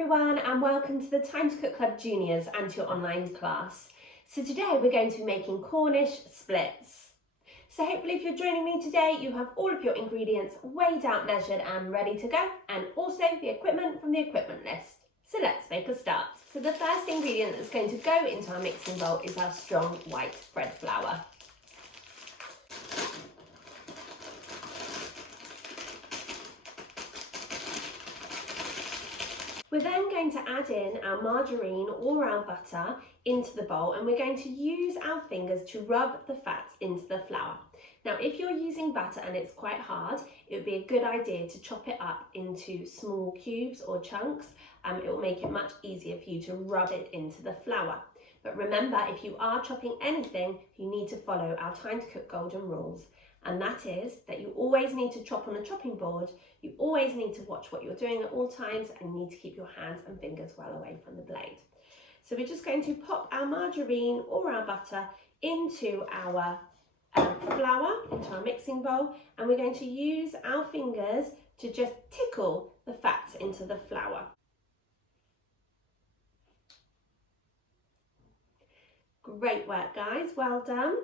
everyone and welcome to the Time to Cook Club Juniors and your online class. So today we're going to be making Cornish splits. So hopefully if you're joining me today you have all of your ingredients weighed out, measured and ready to go, and also the equipment from the equipment list. So let's make a start. So the first ingredient that's going to go into our mixing bowl is our strong white bread flour. We're then going to add in our margarine or our butter into the bowl, and we're going to use our fingers to rub the fats into the flour. Now, if you're using butter and it's quite hard, it would be a good idea to chop it up into small cubes or chunks. It will make it much easier for you to rub it into the flour. But remember, if you are chopping anything, you need to follow our Time to Cook golden rules. And that is that you always need to chop on a chopping board, you always need to watch what you're doing at all times, and you need to keep your hands and fingers well away from the blade. So we're just going to pop our margarine or our butter into our flour, into our mixing bowl, and we're going to use our fingers to just tickle the fats into the flour. Great work guys, well done.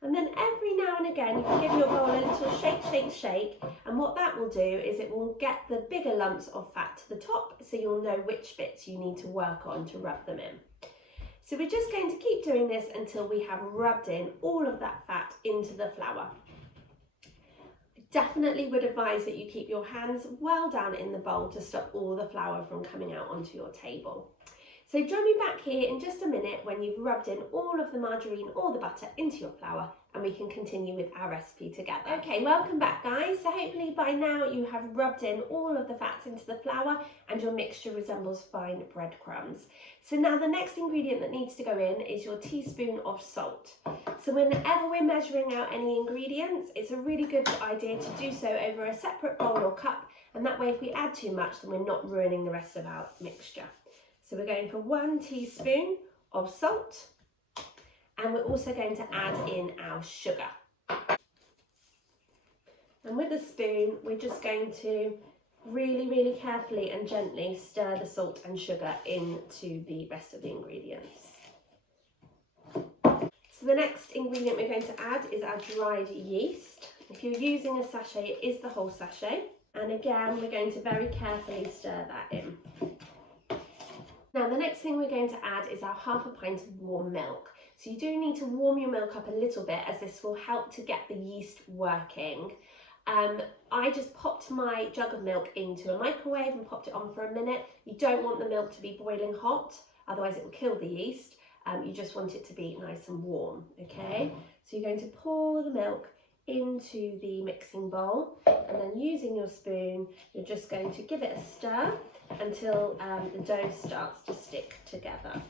And then every now and again you can give your bowl a little shake, shake, shake, and what that will do is it will get the bigger lumps of fat to the top, so you'll know which bits you need to work on to rub them in. So we're just going to keep doing this until we have rubbed in all of that fat into the flour. I definitely would advise that you keep your hands well down in the bowl to stop all the flour from coming out onto your table. So join me back here in just a minute when you've rubbed in all of the margarine or the butter into your flour, and we can continue with our recipe together. Okay, welcome back guys. So hopefully by now you have rubbed in all of the fats into the flour and your mixture resembles fine breadcrumbs. So now the next ingredient that needs to go in is your teaspoon of salt. So whenever we're measuring out any ingredients, it's a really good idea to do so over a separate bowl or cup, and that way if we add too much then we're not ruining the rest of our mixture. So we're going for 1 teaspoon of salt, and we're also going to add in our sugar. And with a spoon, we're just going to really, really carefully and gently stir the salt and sugar into the rest of the ingredients. So the next ingredient we're going to add is our dried yeast. If you're using a sachet, it is the whole sachet. And again, we're going to very carefully stir that in. Now the next thing we're going to add is our half a pint of warm milk. So you do need to warm your milk up a little bit, as this will help to get the yeast working. I just popped my jug of milk into a microwave and popped it on for a minute. You don't want the milk to be boiling hot, otherwise it will kill the yeast. You just want it to be nice and warm, okay? So you're going to pour the milk into the mixing bowl, and then using your spoon you're just going to give it a stir until the dough starts to stick together.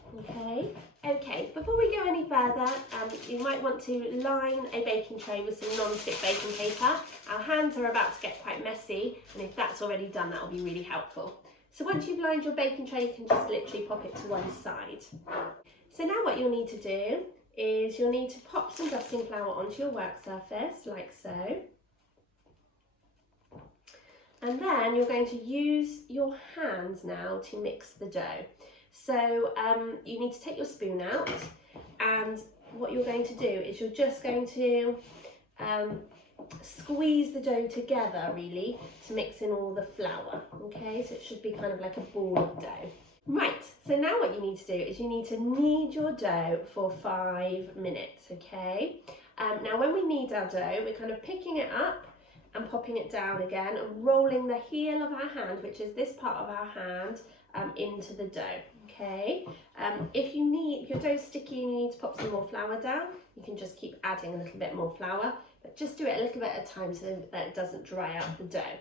Okay, before we go any further, you might want to line a baking tray with some non-stick baking paper. Our hands are about to get quite messy, and if that's already done that will be really helpful. So once you've lined your baking tray you can just literally pop it to one side. So now what you'll need to do is you'll need to pop some dusting flour onto your work surface, like so. And then you're going to use your hands now to mix the dough. So you need to take your spoon out, and what you're going to do is you're just going to squeeze the dough together really to mix in all the flour, okay? So it should be kind of like a ball of dough. Right, so now what you need to do is you need to knead your dough for 5 minutes, okay? Now when we knead our dough, we're kind of picking it up and popping it down again and rolling the heel of our hand, which is this part of our hand, into the dough, okay? If your dough's sticky and you need to pop some more flour down, you can just keep adding a little bit more flour, but just do it a little bit at a time so that it doesn't dry out the dough.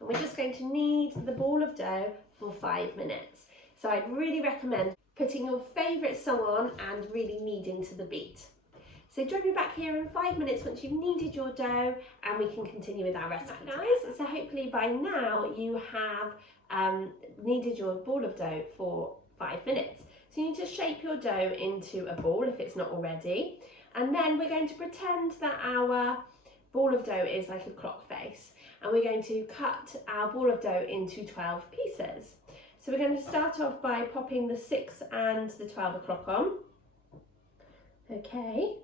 And we're just going to knead the ball of dough for 5 minutes. So I'd really recommend putting your favourite song on and really kneading to the beat. So join me back here in 5 minutes once you've kneaded your dough, and we can continue with our recipe, guys. So hopefully by now you have kneaded your ball of dough for 5 minutes. So you need to shape your dough into a ball if it's not already. And then we're going to pretend that our ball of dough is like a clock face, and we're going to cut our ball of dough into 12 pieces. So we're going to start off by popping the 6 and the 12 o'clock on. Okay.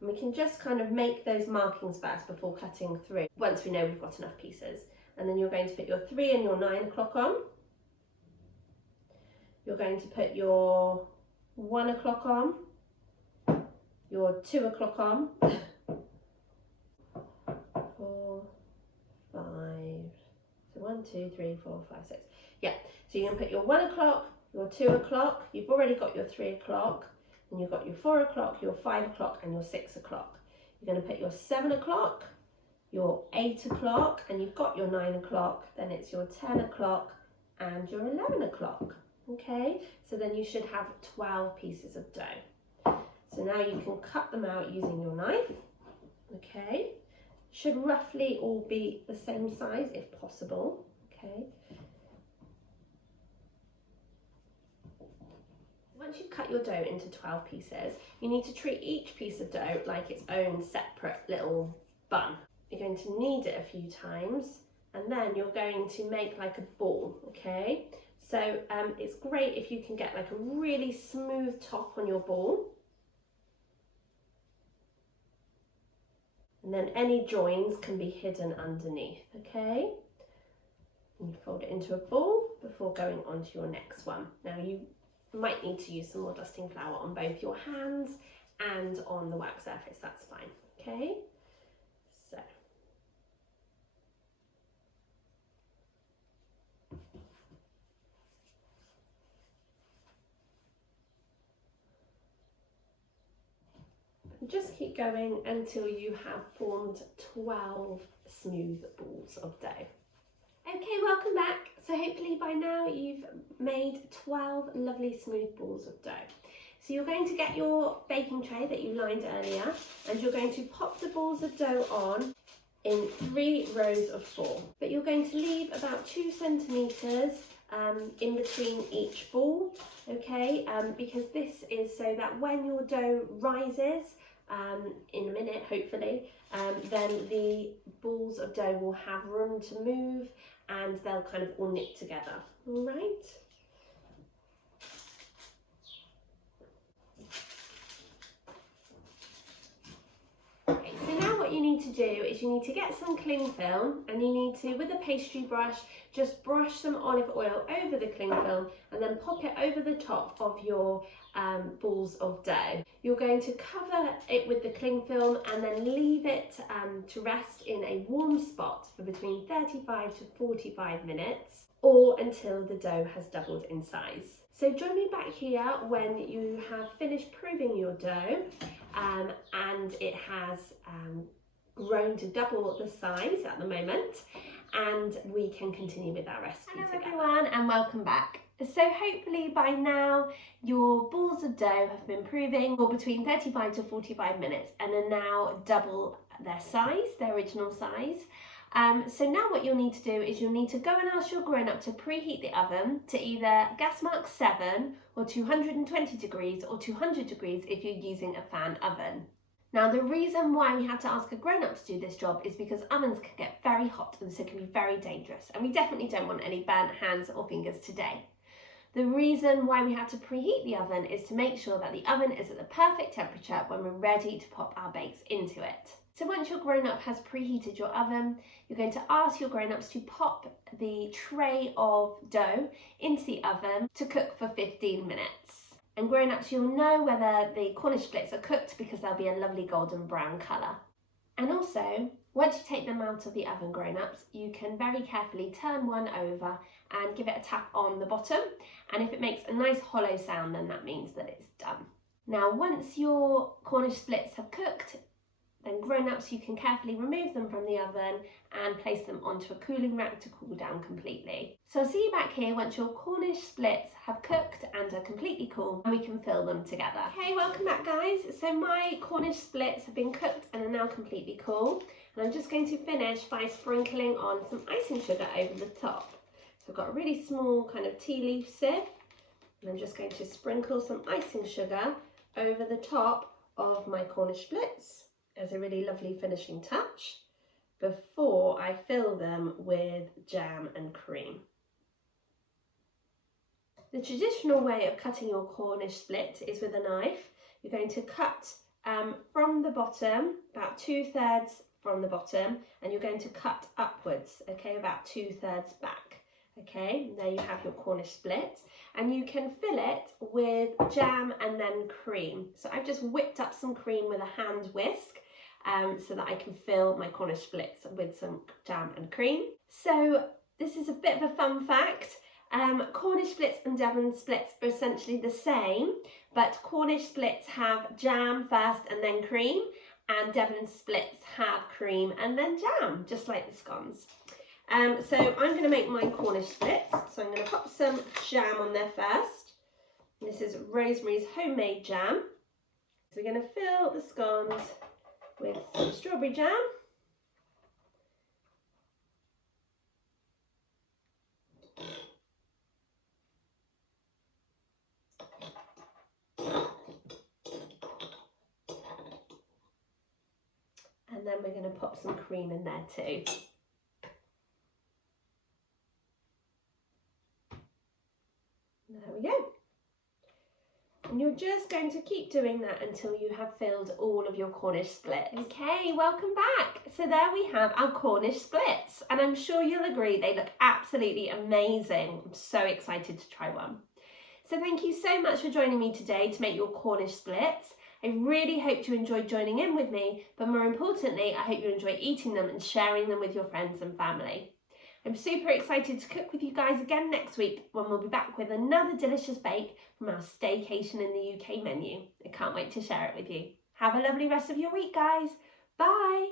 And we can just kind of make those markings first before cutting through, once we know we've got enough pieces. And then you're going to put your 3 and your 9 o'clock on. You're going to put your 1 o'clock on, your 2 o'clock on, 4, 5, so 1, 2, 3, 4, 5, 6. Yeah, so you're going to put your 1 o'clock, your 2 o'clock, you've already got your 3 o'clock, and you've got your 4 o'clock, your 5 o'clock, and your 6 o'clock. You're going to put your 7 o'clock, your 8 o'clock, and you've got your 9 o'clock, then it's your 10 o'clock and your 11 o'clock. Okay, so then you should have 12 pieces of dough. So now you can cut them out using your knife. Okay, should roughly all be the same size if possible. Okay. Once you've cut your dough into 12 pieces, you need to treat each piece of dough like its own separate little bun. You're going to knead it a few times, and then you're going to make like a ball, okay? So it's great if you can get like a really smooth top on your ball. And then any joins can be hidden underneath, okay? And you fold it into a ball before going on to your next one. Now you might need to use some more dusting flour on both your hands and on the wax surface, that's fine, okay? So. Just keep going until you have formed 12 smooth balls of dough. Okay, welcome back. So hopefully by now you've made 12 lovely smooth balls of dough. So you're going to get your baking tray that you lined earlier, and you're going to pop the balls of dough on in 3 rows of 4. But you're going to leave about 2 centimetres in between each ball, okay? Because this is so that when your dough rises, in a minute hopefully, then the balls of dough will have room to move and they'll kind of all knit together, all right? Okay, so now what you need to do is you need to get some cling film, and you need to, with a pastry brush, just brush some olive oil over the cling film and then pop it over the top of your balls of dough. You're going to cover it with the cling film and then leave it to rest in a warm spot for between 35 to 45 minutes, or until the dough has doubled in size. So join me back here when you have finished proving your dough and it has grown to double the size at the moment, and we can continue with our recipe together. Hello everyone, and welcome back. So hopefully by now your balls of dough have been proving for between 35 to 45 minutes and are now double their size, their original size. So now what you'll need to do is you'll need to go and ask your grown-up to preheat the oven to either gas mark 7 or 220 degrees or 200 degrees if you're using a fan oven. Now the reason why we have to ask a grown-up to do this job is because ovens can get very hot and so can be very dangerous, and we definitely don't want any burnt hands or fingers today. The reason why we have to preheat the oven is to make sure that the oven is at the perfect temperature when we're ready to pop our bakes into it. So once your grown-up has preheated your oven, you're going to ask your grown-ups to pop the tray of dough into the oven to cook for 15 minutes. And grown-ups, you'll know whether the Cornish splits are cooked because they'll be a lovely golden brown colour. And also, once you take them out of the oven, grown-ups, you can very carefully turn one over and give it a tap on the bottom, and if it makes a nice hollow sound, then that means that it's done. Now once your Cornish splits have cooked, then grown-ups, you can carefully remove them from the oven and place them onto a cooling rack to cool down completely. So I'll see you back here once your Cornish splits have cooked and are completely cool, and we can fill them together. Okay, welcome back guys. So my Cornish splits have been cooked and are now completely cool, and I'm just going to finish by sprinkling on some icing sugar over the top. So I've got a really small kind of tea leaf sieve, and I'm just going to sprinkle some icing sugar over the top of my Cornish splits as a really lovely finishing touch before I fill them with jam and cream. The traditional way of cutting your Cornish split is with a knife. You're going to cut from the bottom, about 2/3 from the bottom, and you're going to cut upwards, okay, about 2/3 back. Okay, there you have your Cornish split, and you can fill it with jam and then cream. So I've just whipped up some cream with a hand whisk so that I can fill my Cornish splits with some jam and cream. So this is a bit of a fun fact. Cornish splits and Devon splits are essentially the same, but Cornish splits have jam first and then cream, and Devon splits have cream and then jam, just like the scones. So I'm going to make my Cornish splits. So I'm going to pop some jam on there first. This is Rosemary's homemade jam. So we're going to fill the scones with some strawberry jam. And then we're going to pop some cream in there too. There we go. And you're just going to keep doing that until you have filled all of your Cornish splits. Okay, welcome back. So there we have our Cornish splits, and I'm sure you'll agree they look absolutely amazing. I'm so excited to try one. So thank you so much for joining me today to make your Cornish splits. I really hope you enjoyed joining in with me, but more importantly, I hope you enjoy eating them and sharing them with your friends and family. I'm super excited to cook with you guys again next week when we'll be back with another delicious bake from our staycation in the UK menu. I can't wait to share it with you. Have a lovely rest of your week, guys. Bye.